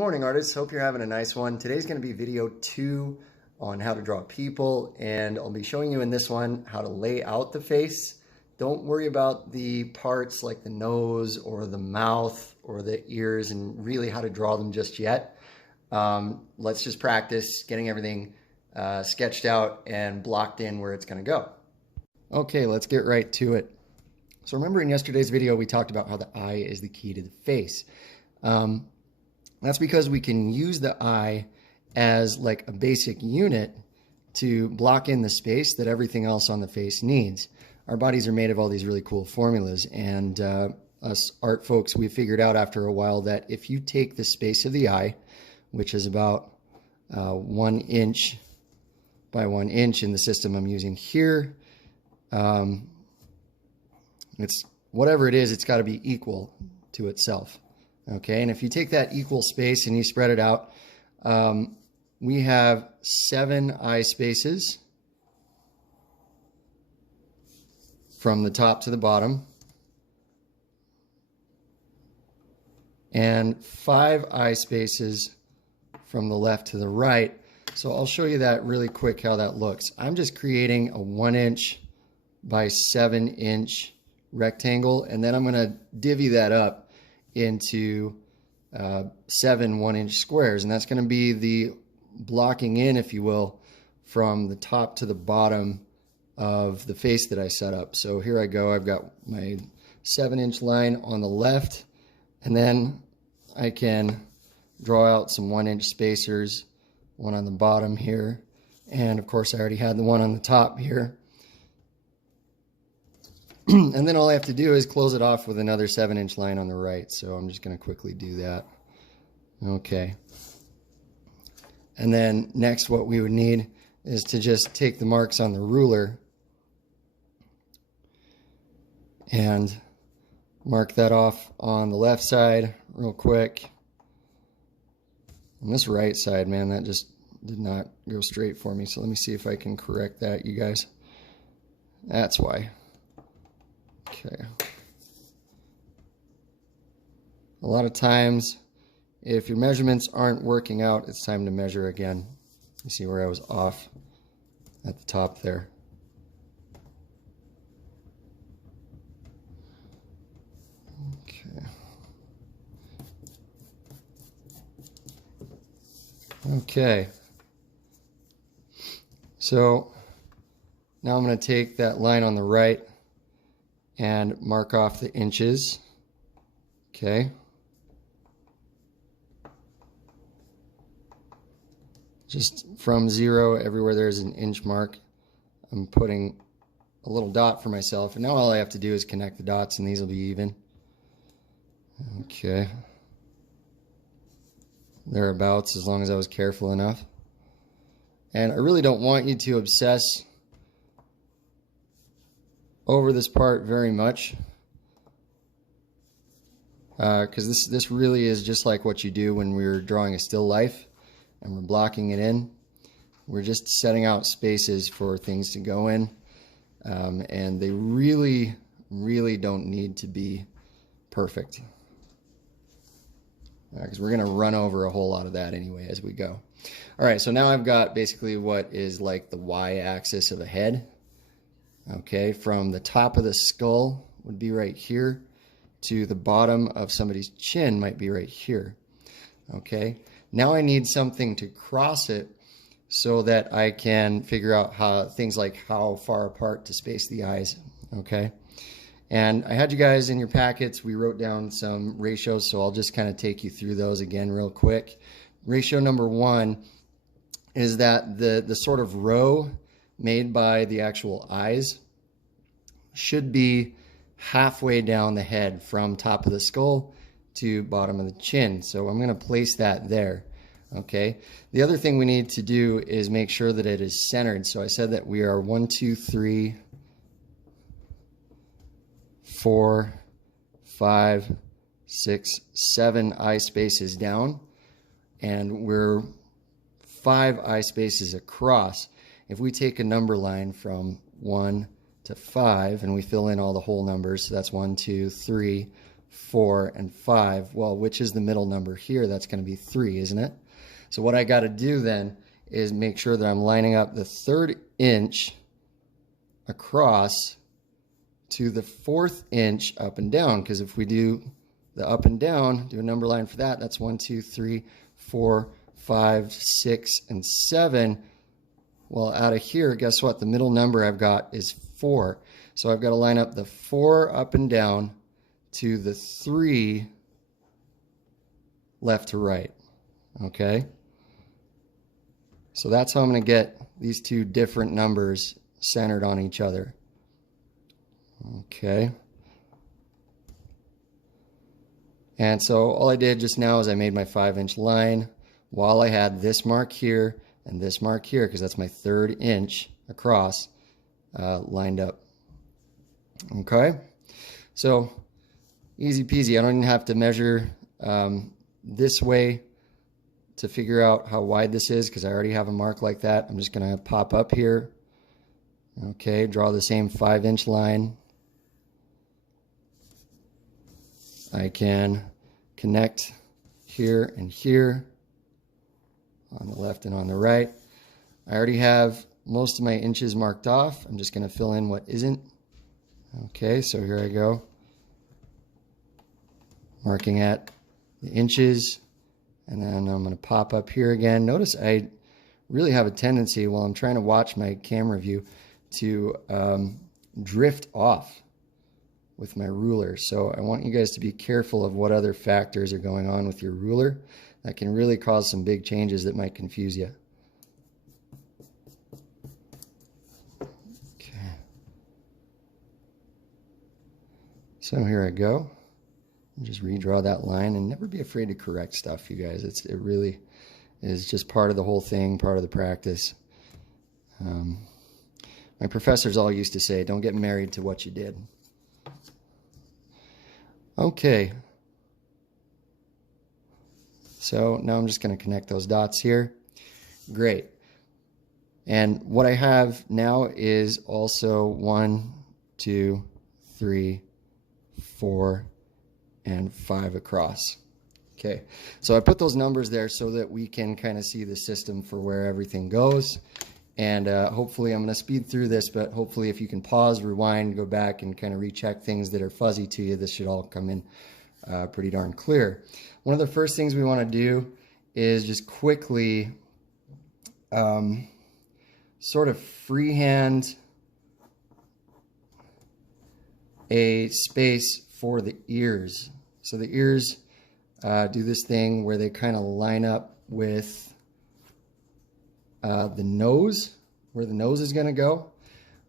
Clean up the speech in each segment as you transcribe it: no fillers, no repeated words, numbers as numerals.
morning, artists. Hope you're having a nice one. Today's going to be video 2 on how to draw people, and I'll be showing you in this one how to lay out the face. Don't worry about the parts like the nose or the mouth or the ears and really how to draw them just yet. Let's just practice getting everything sketched out and blocked in where it's going to go. Okay, let's get right to it. So remember in yesterday's video we talked about how the eye is the key to the face. That's because we can use the eye as like a basic unit to block in the space that everything else on the face needs. Our bodies are made of all these really cool formulas, and us art folks, we figured out after a while that if you take the space of the eye, which is about 1 inch by 1 inch in the system I'm using here, it's whatever it is, it's got to be equal to itself. Okay, and if you take that equal space and you spread it out, we have 7 eye spaces from the top to the bottom and 5 eye spaces from the left to the right. So I'll show you that really quick how that looks. I'm just creating a 1 inch by 7 inch rectangle, and then I'm going to divvy that up into 7 1 inch squares, and that's going to be the blocking in, if you will, from the top to the bottom of the face that I set up. So here I go. I've got my 7 inch line on the left, and then I can draw out some 1 inch spacers, one on the bottom here, and of course I already had the one on the top here. And then all I have to do is close it off with another 7 inch line on the right. So I'm just going to quickly do that. Okay. And then next what we would need is to just take the marks on the ruler and mark that off on the left side real quick. On this right side, man, that just did not go straight for me. So let me see if I can correct that, you guys. That's why. Okay. A lot of times, if your measurements aren't working out, it's time to measure again. You see where I was off at the top there. Okay. Okay. So now I'm going to take that line on the right and mark off the inches. Okay. Just from 0, everywhere there's an inch mark, I'm putting a little dot for myself. And now all I have to do is connect the dots, and these will be even. Okay. Thereabouts, as long as I was careful enough. And I really don't want you to obsess over this part very much, because this really is just like what you do when we're drawing a still life and we're blocking it in. We're just setting out spaces for things to go in, and they really don't need to be perfect, because we're going to run over a whole lot of that anyway as we go. All right, so now I've got basically what is like the y-axis of a head. Okay, from the top of the skull would be right here to the bottom of somebody's chin might be right here. Okay, now I need something to cross it so that I can figure out how things like how far apart to space the eyes. Okay, and I had you guys in your packets. We wrote down some ratios, so I'll just kind of take you through those again real quick. Ratio number 1 is that the sort of row made by the actual eyes should be halfway down the head from top of the skull to bottom of the chin. So I'm going to place that there. Okay. The other thing we need to do is make sure that it is centered. So I said that we are 1, 2, 3, 4, 5, 6, 7 eye spaces down, and we're 5 eye spaces across. If we take a number line from 1 to 5 and we fill in all the whole numbers, so that's 1, 2, 3, 4, and 5. Well, which is the middle number here? That's going to be 3, isn't it? So what I got to do then is make sure that I'm lining up the 3rd inch across to the 4th inch up and down, because if we do the up and down, do a number line for that, that's 1, 2, 3, 4, 5, 6, and 7. Well, out of here, guess what? The middle number I've got is 4. So I've got to line up the 4 up and down to the 3 left to right. Okay? So that's how I'm going to get these two different numbers centered on each other. Okay. And so all I did just now is I made my 5-inch line while I had this mark here and this mark here, because that's my 3rd inch across, lined up. Okay. So easy peasy. I don't even have to measure this way to figure out how wide this is, because I already have a mark like that. I'm just going to pop up here. Okay, draw the same 5-inch line. I can connect here and here on the left and on the right. I already have most of my inches marked off. I'm just going to fill in what isn't. Okay, so here I go. Marking at the inches. And then I'm going to pop up here again. Notice I really have a tendency while I'm trying to watch my camera view to drift off with my ruler. So I want you guys to be careful of what other factors are going on with your ruler. That can really cause some big changes that might confuse you. Okay. So here I go. Just redraw that line, and never be afraid to correct stuff, you guys. It really is just part of the whole thing, part of the practice. My professors all used to say, don't get married to what you did. Okay. So now I'm just going to connect those dots here. Great. And what I have now is also 1, 2, 3, 4, and 5 across. Okay, so I put those numbers there so that we can kind of see the system for where everything goes. And hopefully I'm going to speed through this, but hopefully if you can pause, rewind, go back and kind of recheck things that are fuzzy to you, this should all come in pretty darn clear. One of the first things we want to do is just quickly sort of freehand a space for the ears. So the ears do this thing where they kind of line up with the nose, where the nose is going to go.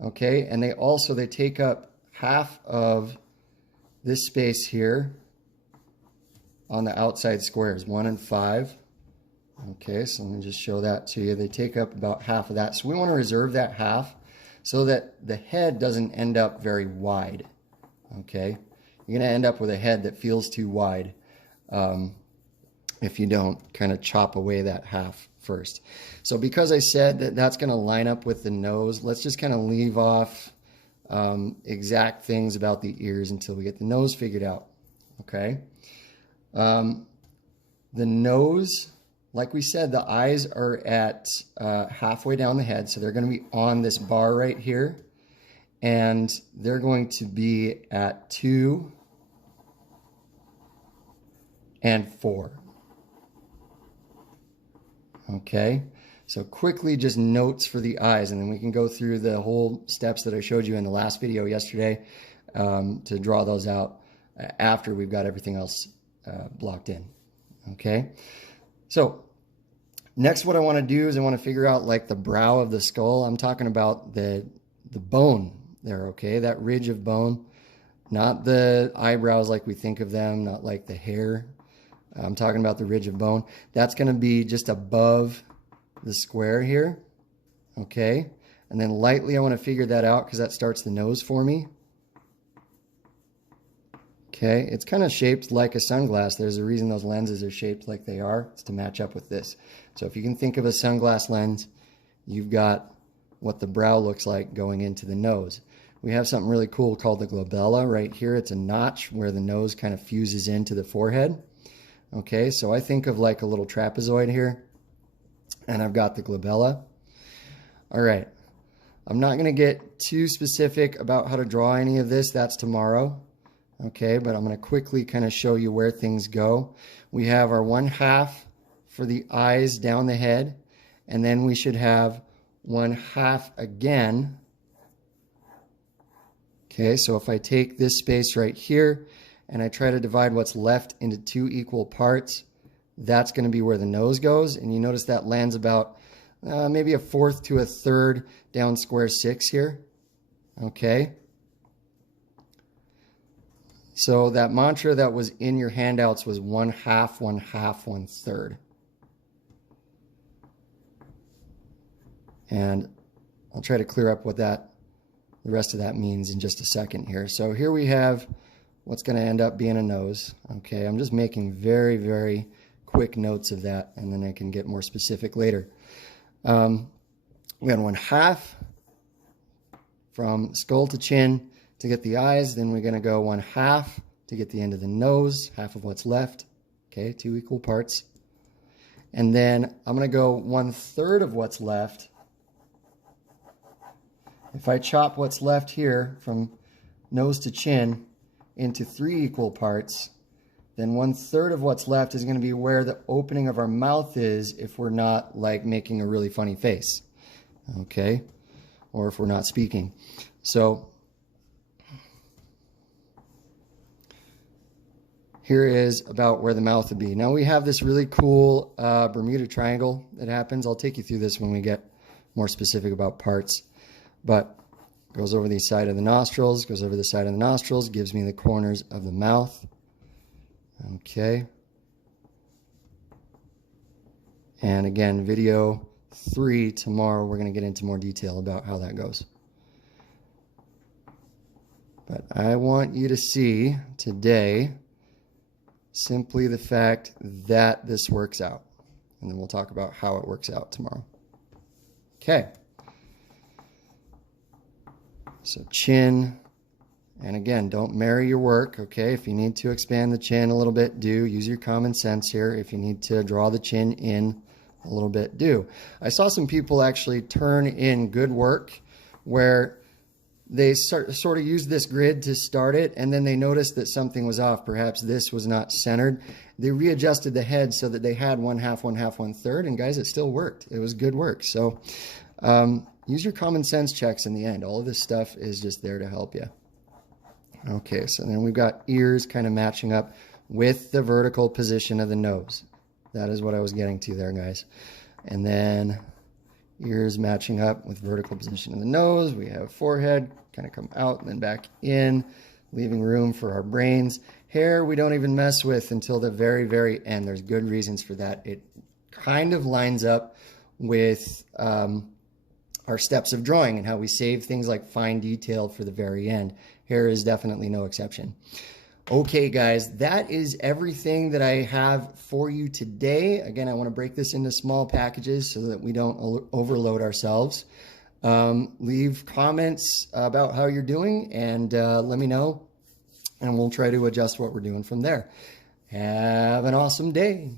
Okay, and they take up half of this space here on the outside squares, 1 and 5. Okay, so let me just show that to you. They take up about half of that. So we want to reserve that half so that the head doesn't end up very wide. Okay, you're going to end up with a head that feels too wide if you don't kind of chop away that half first. So because I said that that's going to line up with the nose, let's just kind of leave off exact things about the ears until we get the nose figured out. Okay. The nose, like we said, the eyes are at halfway down the head, so they're going to be on this bar right here, and they're going to be at 2 and 4. Okay, so quickly just notes for the eyes, and then we can go through the whole steps that I showed you in the last video yesterday to draw those out after we've got everything else blocked in. Okay, so next what I want to do is I want to figure out like the brow of the skull. I'm talking about the bone there, okay, that ridge of bone, not the eyebrows like we think of them, not like the hair. I'm talking about the ridge of bone. That's going to be just above the square here, okay? And then lightly I want to figure that out because that starts the nose for me. Okay, it's kind of shaped like a sunglass. There's a reason those lenses are shaped like they are. It's to match up with this. So if you can think of a sunglass lens, you've got what the brow looks like going into the nose. we have something really cool called the glabella right here. It's a notch where the nose kind of fuses into the forehead. Okay, so I think of like a little trapezoid here, and I've got the glabella. All right, I'm not going to get too specific about how to draw any of this. That's tomorrow. Okay, but I'm going to quickly kind of show you where things go. We have our 1/2 for the eyes down the head, and then we should have 1/2 again. Okay, so if I take this space right here and I try to divide what's left into 2 equal parts, that's going to be where the nose goes. And you notice that lands about maybe 1/4 to 1/3 down square 6 here. Okay. So that mantra that was in your handouts was 1/2, 1/2, 1/3. And I'll try to clear up what the rest of that means in just a second here. So here we have what's going to end up being a nose. Okay, I'm just making very, very quick notes of that, and then I can get more specific later. We got 1/2 from skull to chin to get the eyes. Then we're going to go 1/2 to get the end of the nose, half of what's left. Okay, 2 equal parts. And then I'm going to go 1/3 of what's left. If I chop what's left here from nose to chin into 3 equal parts, then 1/3 of what's left is going to be where the opening of our mouth is if we're not like making a really funny face, okay, or if we're not speaking. So here is about where the mouth would be. Now we have this really cool Bermuda Triangle that happens. I'll take you through this when we get more specific about parts. But goes over the side of the nostrils, goes over the side of the nostrils, gives me the corners of the mouth. Okay. And again, video 3 tomorrow, we're going to get into more detail about how that goes. But I want you to see today simply the fact that this works out. And then we'll talk about how it works out tomorrow. Okay. So chin, and again, don't marry your work, okay? If you need to expand the chin a little bit, do. Use your common sense here. If you need to draw the chin in a little bit, do. I saw some people actually turn in good work where they sort of used this grid to start it, and then they noticed that something was off. Perhaps this was not centered. They readjusted the head so that they had 1/2, 1/2, 1/3, and guys, it still worked. It was good work. So use your common sense checks in the end. All of this stuff is just there to help you. Okay, so then we've got ears kind of matching up with the vertical position of the nose. That is what I was getting to there, guys. And then ears matching up with vertical position of the nose. We have forehead kind of come out and then back in, leaving room for our brains. Hair we don't even mess with until the very, very end. There's good reasons for that. It kind of lines up with our steps of drawing and how we save things like fine detail for the very end. Hair is definitely no exception. Okay, guys, that is everything that I have for you today. Again, I want to break this into small packages so that we don't overload ourselves. Leave comments about how you're doing and let me know, and we'll try to adjust what we're doing from there. Have an awesome day.